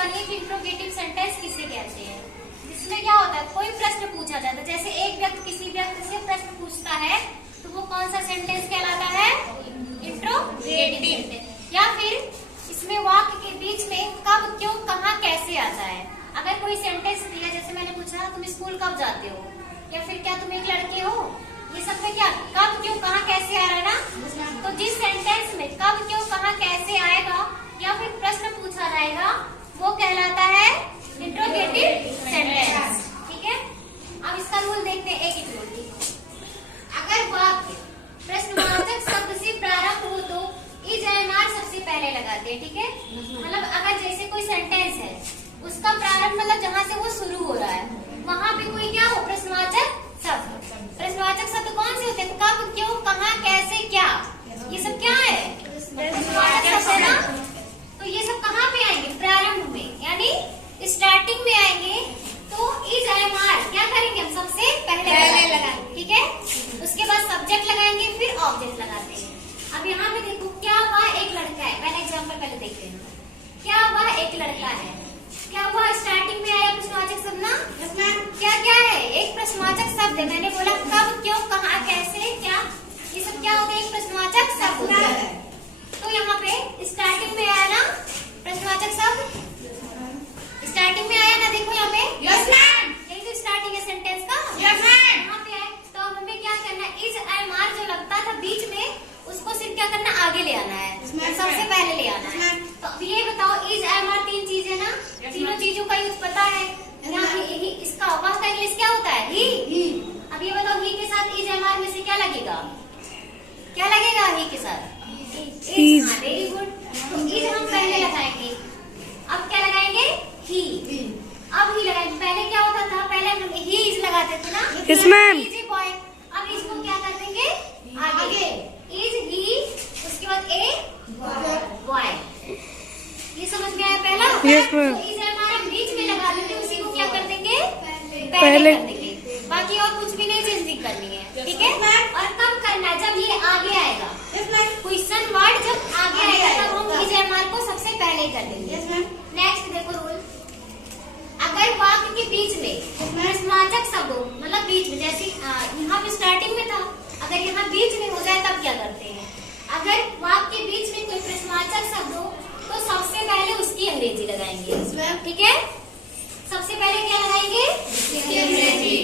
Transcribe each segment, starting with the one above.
जानिए कि interrogative sentence किसे कहते हैं। इसमें क्या होता है, कोई प्रश्न पूछा जाता है, जैसे एक व्यक्ति किसी व्यक्ति से प्रश्न पूछता है तो वो कौन सा सेंटेंस कहलाता है, इंट्रोगेटिव सेंटेंस। या फिर इसमें वाक्य के बीच में कब, क्यों, कहाँ, कैसे आता है। अगर कोई सेंटेंस दिया, जैसे मैंने पूछा तुम स्कूल कब जाते हो, या फिर क्या तुम एक लड़के हो, ये सब में क्या कब, क्यों, कहाँ, कैसे आ रहा है ना। तो जिस सेंटेंस में कब, क्यों, कहाँ, कैसे आएगा या फिर प्रश्न पूछा जाएगा वो कहलाता है इंट्रोगेटिव सेंटेंस। ठीक है, अब इसका रूल देखते हैं, एक रूल। अगर वाक्य प्रश्नवाचक शब्द से प्रारंभ हो तो इज एम आर सबसे पहले लगाते हैं। ठीक है, मतलब अगर जैसे कोई सेंटेंस है, उसका प्रारंभ मतलब जहाँ से वो शुरू हो रहा है वहाँ पे कोई क्या हो, प्रश्नवाचक शब्द। प्रश्नवाचक शब्द कौन से होते हैं, कब, क्यों, कहाँ, कैसे, क्या, ये सब क्या है, प्रश्नवाचक शब्द है ना। तो ये सब कहाँ पे आएंगे, प्रारंभ में, यानी स्टार्टिंग में आएंगे। तो इज एम आर क्या करेंगे हम, सबसे पहले लगाएंगे। ठीक है, उसके बाद सब्जेक्ट लगाएंगे, फिर ऑब्जेक्ट लगाते हैं। अब यहाँ पे देखो, क्या हुआ, एक लड़का है, पहले एग्जाम्पल पहले देखते हैं। क्या हुआ, एक लड़का है, क्या हुआ, स्टार्टिंग में आया प्रश्नवाचक शब्द ना। क्या क्या है, एक प्रश्नवाचक शब्द है। मैंने बोला कब, क्यों, कहाँ, कैसे, क्या, ये सब क्या होता है, एक प्रश्नवाचक शब्द होता है। तो यहाँ पे स्टार्टिंग में आया ना प्रश्नवाचक शब्द, स्टार्टिंग में आया ना, देखो यहाँ पे यस मैम, यही तो स्टार्टिंग है सेंटेंस का। यस मैम, यहाँ पे आए तो अब हमें क्या करना है, इज एम आर जो लगता था बीच में, उसको सिर्फ क्या करना, आगे ले आना है, सबसे पहले ले आना है। तो अब ये बताओ, इज एम आर तीन चीजें ना, तीनों चीजों का यूज पता है। इसका वह का इंग्लिश क्या होता है, ही। अब ये बताओ, ही के साथ इज एम आर में से क्या लगेगा, क्या लगेगा, ही के साथ वेरी गुड। तो इज हम पहले लगाएंगे, अब क्या लगाएंगे, ही। अब ही लगाएंगे, पहले क्या होता था, पहले हम ही इज लगाते थे ना, yes ma'am. Is a boy, अब इसको क्या कर देंगे आगे, इज ही, उसके बाद ए बॉय। ये समझ में आया पहला। Yes ma'am. तो इज हमारे बीच में लगा देते, उसी को क्या कर देंगे, पहले कर देंगे। बाकी और कुछ भी नहीं चेंजिंग करनी है। ठीक है, और कब करना है, जब ये आगे आएगा, क्वेश्चन वर्ड जब आगे आएगा तब हम इज एम आर को सबसे पहले कर देंगे। नेक्स्ट देखो रूल, अगर वाक्य के बीच में प्रश्नवाचक शब्द हो, मतलब बीच में, जैसे यहाँ पे स्टार्टिंग में था, अगर यहाँ बीच में हो जाए तब क्या करते हैं, अगर वाक्य के बीच में कोई प्रश्नवाचक शब्द हो तो सबसे पहले उसकी अंग्रेजी लगाएंगे। ठीक है, सबसे पहले क्या लगाएंगे, उसकी अंग्रेजी,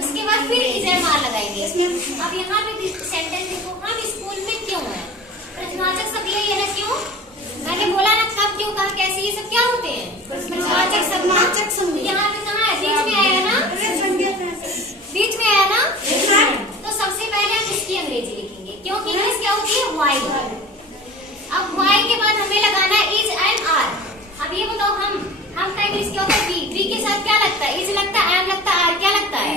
उसके बाद फिर इज एम आर लगाएंगे। अब यहाँ पे सेंटेंस देखो, हम स्कूल में क्यों है, प्रश्नवाचक शब्द यही है ना, क्यों। मैंने बोला ना कब, क्यों, कहाँ, कैसे, ये सब क्या होते हैं, प्रश्नवाचक शब्द। यहाँ पे कहाँ है, बीच में आया ना, बीच में आया ना। तो सबसे पहले हम इसकी अंग्रेजी लिखेंगे, क्योंकि इंग्लिश क्या होती है, वाई। अब वाई के बाद हमें लगाना है इज एम आर। अब ये बताओ, हम का इंग्लिश क्या होता है, बी के साथ क्या लगता है, इज लगता है, एम लगता है, आर क्या लगता है,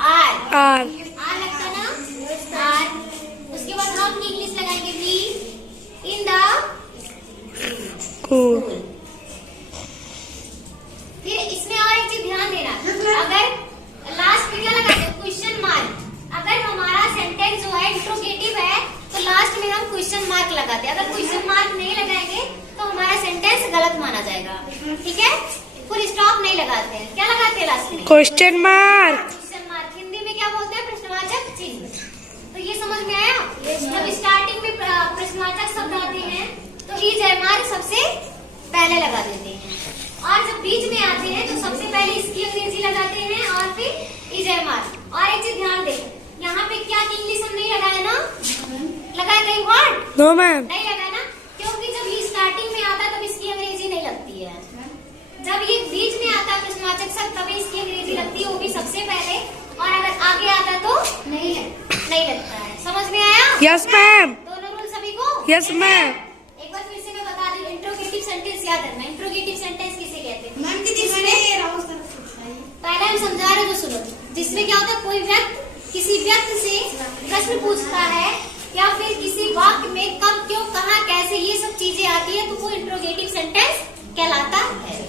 आर लगता है ना, आर। उसके बाद हम इंग्लिश लगाएंगे बी इन द स्कूल। फिर इसमें और एक चीज ध्यान देना, अगर लास्ट में क्या लगाते हैं, क्वेश्चन मार्क। अगर हमारा सेंटेंस जो है इंट्रोगेटिव है तो लास्ट में हम क्वेश्चन मार्क लगाते हैं। अगर क्वेश्चन मार्क नहीं लगाएंगे तो हमारा सेंटेंस गलत माना जाएगा। ठीक है, फुल स्टॉप नहीं लगाते हैं, क्या लगाते हैं लास्ट में, question mark. Question mark Hindi में क्या बोलते हैं, प्रश्नवाचक चिन्ह। तो ये समझ में आया। जब स्टार्टिंग में प्रश्नवाचक शब्द आते हैं तो इज एम आर सबसे पहले लगा देते हैं, और जब बीच में आते हैं तो सबसे पहले इसकी अंग्रेजी लगाते हैं और फिर इज एम आर। और एक चीज ध्यान दें, यहाँ पे क्या इंग्लिश हम नहीं लगाया ना, लगाया कहीं वर्ड नो मैम, नहीं लगाया ना, क्योंकि जब ये स्टार्टिंग में आता है तब इसकी अंग्रेजी नहीं लगती है। जब ये बीच में आता है प्रश्नवाचक शब्द तब इसकी अंग्रेजी लगती है, वो भी सबसे पहले। और अगर आगे आता तो नहीं लगता है। समझ में आया? Yes ma'am. दोनों रूल सभी को? Yes ma'am. एक बार फिर से मैं बता रही हूँ, इंट्रोगेटिव सेंटेंस याद रखना। इंट्रोगेटिव सेंटेंस किसे कहते हैं? पहले हम समझा रहे जो सुनो, जिसमें क्या होता है, कोई व्यक्ति किसी व्यक्ति से प्रश्न पूछता है या फिर किसी वाक्य में कब, क्यों, कहाँ, कैसे, ये सब चीजें आती है तो वो इंट्रोगेटिव सेंटेंस कहलाता है।